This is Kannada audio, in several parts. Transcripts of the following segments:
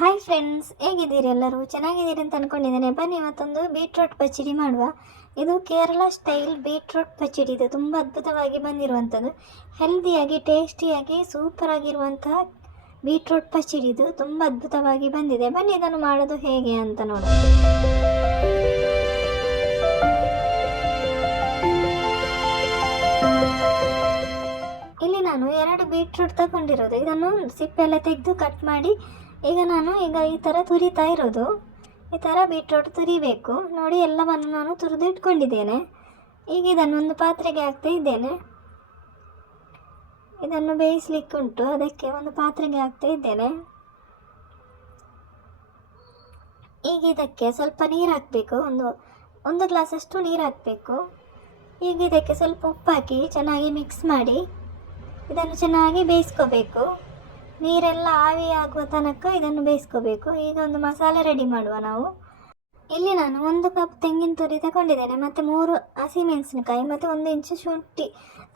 ಹಾಯ್ ಫ್ರೆಂಡ್ಸ್ ಹೇಗಿದ್ದೀರಿ ಎಲ್ಲರೂ? ಚೆನ್ನಾಗಿದ್ದೀರಿ ಅಂತ ಅಂದ್ಕೊಂಡಿದ್ದೇನೆ ಬನ್ನಿ ಇವತ್ತೊಂದು ಬೀಟ್ರೂಟ್ ಪಚಡಿ ಮಾಡುವ. ಇದು ಕೇರಳ ಸ್ಟೈಲ್ ಬೀಟ್ರೂಟ್ ಪಚಡಿ. ಇದು ತುಂಬ ಅದ್ಭುತವಾಗಿ ಬಂದಿರುವಂಥದ್ದು. ಹೆಲ್ದಿಯಾಗಿ ಟೇಸ್ಟಿಯಾಗಿ ಸೂಪರ್ ಆಗಿರುವಂತಹ ಬೀಟ್ರೂಟ್ ಪಚಡಿ. ಇದು ತುಂಬ ಅದ್ಭುತವಾಗಿ ಬಂದಿದೆ. ಬನ್ನಿ, ಇದನ್ನು ಮಾಡೋದು ಹೇಗೆ ಅಂತ ನೋಡೋಣ. ಇಲ್ಲಿ ನಾನು ಎರಡು ಬೀಟ್ರೂಟ್ ತಗೊಂಡಿರೋದು. ಇದನ್ನು ಸಿಪ್ಪೆಲ್ಲ ತೆಗೆದು ಕಟ್ ಮಾಡಿ ಈಗ ನಾನು ಈಗ ಈ ಥರ ತುರಿತಾ ಇರೋದು. ಈ ಥರ ಬೀಟ್ರೂಟ್ ತುರಿಬೇಕು. ನೋಡಿ ಎಲ್ಲವನ್ನು ನಾನು ತುರಿದು ಇಟ್ಕೊಂಡಿದ್ದೇನೆ ಈಗ ಇದನ್ನು ಒಂದು ಪಾತ್ರೆಗೆ ಹಾಕ್ತಾ ಇದ್ದೇನೆ. ಇದನ್ನು ಬೇಯಿಸ್ಲಿಕ್ಕೆ ಉಂಟು. ಅದಕ್ಕೆ ಒಂದು ಪಾತ್ರೆಗೆ ಹಾಕ್ತಾ ಇದ್ದೇನೆ. ಈಗ ಇದಕ್ಕೆ ಸ್ವಲ್ಪ ನೀರು ಹಾಕಬೇಕು. ಒಂದು ಒಂದು ಗ್ಲಾಸಷ್ಟು ನೀರು ಹಾಕಬೇಕು. ಈಗ ಇದಕ್ಕೆ ಸ್ವಲ್ಪ ಉಪ್ಪು ಹಾಕಿ ಚೆನ್ನಾಗಿ ಮಿಕ್ಸ್ ಮಾಡಿ ಇದನ್ನು ಚೆನ್ನಾಗಿ ಬೇಯಿಸ್ಕೋಬೇಕು. ನೀರೆಲ್ಲ ಆವಿ ಆಗುವ ತನಕ ಇದನ್ನು ಬೇಯಿಸ್ಕೋಬೇಕು. ಈಗ ಒಂದು ಮಸಾಲೆ ರೆಡಿ ಮಾಡುವ ನಾವು. ಇಲ್ಲಿ ನಾನು ಒಂದು ಕಪ್ ತೆಂಗಿನ ತುರಿ ತಗೊಂಡಿದ್ದೇನೆ, ಮತ್ತು ಮೂರು ಹಸಿಮೆಣಸಿನಕಾಯಿ ಮತ್ತು ಒಂದು ಇಂಚು ಶುಂಠಿ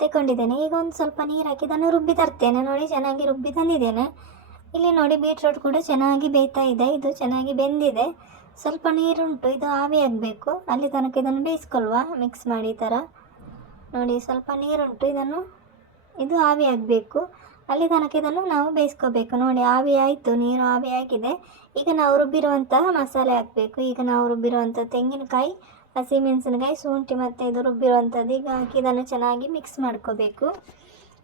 ತಗೊಂಡಿದ್ದೇನೆ. ಈಗ ಒಂದು ಸ್ವಲ್ಪ ನೀರು ಹಾಕಿ ಇದನ್ನು ರುಬ್ಬಿ ತರ್ತೇನೆ. ನೋಡಿ, ಚೆನ್ನಾಗಿ ರುಬ್ಬಿ ತಂದಿದ್ದೇನೆ. ಇಲ್ಲಿ ನೋಡಿ ಬೀಟ್ರೋಟ್ ಕೂಡ ಚೆನ್ನಾಗಿ ಬೇಯ್ತಾ ಇದೆ. ಇದು ಚೆನ್ನಾಗಿ ಬೆಂದಿದೆ. ಸ್ವಲ್ಪ ನೀರುಂಟು, ಇದು ಆವಿ ಆಗಬೇಕು. ಅಲ್ಲಿ ತನಕ ಇದನ್ನು ಬೇಯಿಸ್ಕೊಳ್ವಾ ಮಿಕ್ಸ್ ಮಾಡಿ ಈ ಥರ ನೋಡಿ, ಸ್ವಲ್ಪ ನೀರುಂಟು, ಇದನ್ನು, ಇದು ಆವಿ ಆಗಬೇಕು. ಅಲ್ಲಿ ತನಕ ಇದನ್ನು ನಾವು ಬೇಯಿಸ್ಕೋಬೇಕು. ನೋಡಿ, ಆವಿ ಆಯಿತು, ನೀರು ಆವಿ ಆಗಿದೆ. ಈಗ ನಾವು ರುಬ್ಬಿರುವಂತಹ ಮಸಾಲೆ ಹಾಕಬೇಕು. ಈಗ ನಾವು ರುಬ್ಬಿರುವಂಥ ತೆಂಗಿನಕಾಯಿ ಹಸಿಮೆಣಸಿನಕಾಯಿ ಶುಂಠಿ ಮತ್ತು ಇದು ರುಬ್ಬಿರುವಂಥದ್ದು ಈಗ ಹಾಕಿ ಇದನ್ನು ಚೆನ್ನಾಗಿ ಮಿಕ್ಸ್ ಮಾಡ್ಕೋಬೇಕು.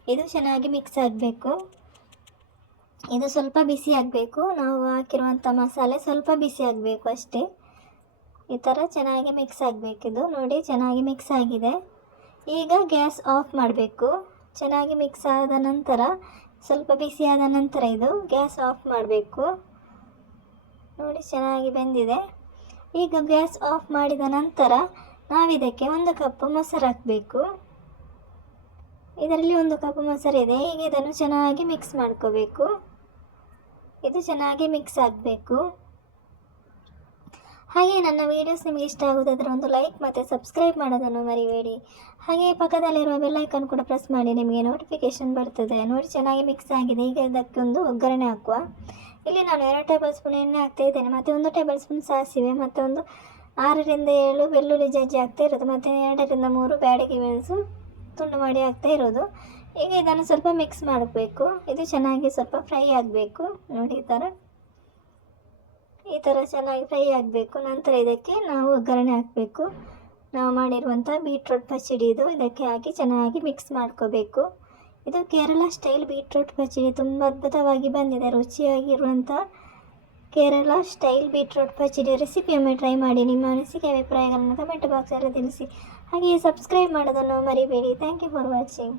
ಇದು ಚೆನ್ನಾಗಿ ಮಿಕ್ಸ್ ಆಗಬೇಕು. ಇದು ಸ್ವಲ್ಪ ಬಿಸಿ ಆಗಬೇಕು. ನಾವು ಹಾಕಿರುವಂಥ ಮಸಾಲೆ ಸ್ವಲ್ಪ ಬಿಸಿ ಆಗಬೇಕು ಅಷ್ಟೇ. ಈ ಥರ ಚೆನ್ನಾಗಿ ಮಿಕ್ಸ್ ಆಗಬೇಕಿದು ನೋಡಿ, ಚೆನ್ನಾಗಿ ಮಿಕ್ಸ್ ಆಗಿದೆ. ಈಗ ಗ್ಯಾಸ್ ಆಫ್ ಮಾಡಬೇಕು. ಚೆನ್ನಾಗಿ ಮಿಕ್ಸ್ ಆದ ನಂತರ, ಸ್ವಲ್ಪ ಬಿಸಿ ಆದ ನಂತರ ಇದು ಗ್ಯಾಸ್ ಆಫ್ ಮಾಡಬೇಕು. ನೋಡಿ ಚೆನ್ನಾಗಿ ಬೆಂದಿದೆ. ಈಗ ಗ್ಯಾಸ್ ಆಫ್ ಮಾಡಿದ ನಂತರ ನಾವಿದಕ್ಕೆ ಒಂದು ಕಪ್ ಮೊಸರು ಹಾಕಬೇಕು. ಇದರಲ್ಲಿ ಒಂದು ಕಪ್ ಮೊಸರು ಇದೆ. ಈಗ ಇದನ್ನು ಚೆನ್ನಾಗಿ ಮಿಕ್ಸ್ ಮಾಡ್ಕೋಬೇಕು. ಇದು ಚೆನ್ನಾಗಿ ಮಿಕ್ಸ್ ಆಗಬೇಕು. ಹಾಗೆ ನನ್ನ ವೀಡಿಯೋಸ್ ನಿಮಗೆ ಇಷ್ಟ ಆಗುವುದಾದರೆ ಒಂದು ಲೈಕ್ ಮತ್ತು ಸಬ್ಸ್ಕ್ರೈಬ್ ಮಾಡೋದನ್ನು ಮರಿಬೇಡಿ. ಹಾಗೆ ಪಕ್ಕದಲ್ಲಿರುವ ಬೆಲ್ಲೈಕನ್ ಕೂಡ ಪ್ರೆಸ್ ಮಾಡಿ ನಿಮಗೆ ನೋಟಿಫಿಕೇಷನ್ ಬರ್ತದೆ. ನೋಡಿ ಚೆನ್ನಾಗಿ ಮಿಕ್ಸ್ ಆಗಿದೆ. ಈಗ ಅದಕ್ಕೆ ಒಂದು ಒಗ್ಗರಣೆ ಹಾಕುವ. ಇಲ್ಲಿ ನಾನು ಎರಡು ಟೇಬಲ್ ಸ್ಪೂನ್ ಎಣ್ಣೆ ಹಾಕ್ತಾ ಇದ್ದೇನೆ. ಮತ್ತು ಒಂದು ಟೇಬಲ್ ಸ್ಪೂನ್ ಸಾಸಿವೆ, ಮತ್ತು ಒಂದು ಆರರಿಂದ ಏಳು ಬೆಳ್ಳುಳ್ಳಿ ಜಜ್ಜಿ ಹಾಕ್ತಾ ಇರೋದು. ಮತ್ತು ಎರಡರಿಂದ ಮೂರು ಬ್ಯಾಡಗಿ ಮೆಣಸು ತುಂಡು ಮಾಡಿ ಹಾಕ್ತಾ ಇರೋದು. ಈಗ ಇದನ್ನು ಸ್ವಲ್ಪ ಮಿಕ್ಸ್ ಮಾಡಬೇಕು. ಇದು ಚೆನ್ನಾಗಿ ಸ್ವಲ್ಪ ಫ್ರೈ ಆಗಬೇಕು. ನೋಡಿ ಈ ಥರ. ಈ ಥರ ಚೆನ್ನಾಗಿ ಫ್ರೈ ಆಗಬೇಕು. ನಂತರ ಇದಕ್ಕೆ ನಾವು ಒಗ್ಗರಣೆ ಹಾಕಬೇಕು. ನಾವು ಮಾಡಿರುವಂಥ ಬೀಟ್ರೋಟ್ ಪಚಡಿ ಇದು. ಇದಕ್ಕೆ ಹಾಕಿ ಚೆನ್ನಾಗಿ ಮಿಕ್ಸ್ ಮಾಡ್ಕೋಬೇಕು. ಇದು ಕೇರಳ ಸ್ಟೈಲ್ ಬೀಟ್ರೋಟ್ ಪಚಡಿ. ತುಂಬ ಅದ್ಭುತವಾಗಿ ಬಂದಿದೆ. ರುಚಿಯಾಗಿರುವಂಥ ಕೇರಳ ಸ್ಟೈಲ್ ಬೀಟ್ರೋಟ್ ಪಚಡಿ ರೆಸಿಪಿಯೊಮ್ಮೆ ಟ್ರೈ ಮಾಡಿ. ನಿಮ್ಮ ಅನಿಸಿಕೆ ಅಭಿಪ್ರಾಯಗಳನ್ನು ಕಮೆಂಟ್ ಬಾಕ್ಸಲ್ಲಿ ತಿಳಿಸಿ. ಹಾಗೆಯೇ ಸಬ್ಸ್ಕ್ರೈಬ್ ಮಾಡೋದನ್ನು ಮರಿಬೇಡಿ. Thank you for watching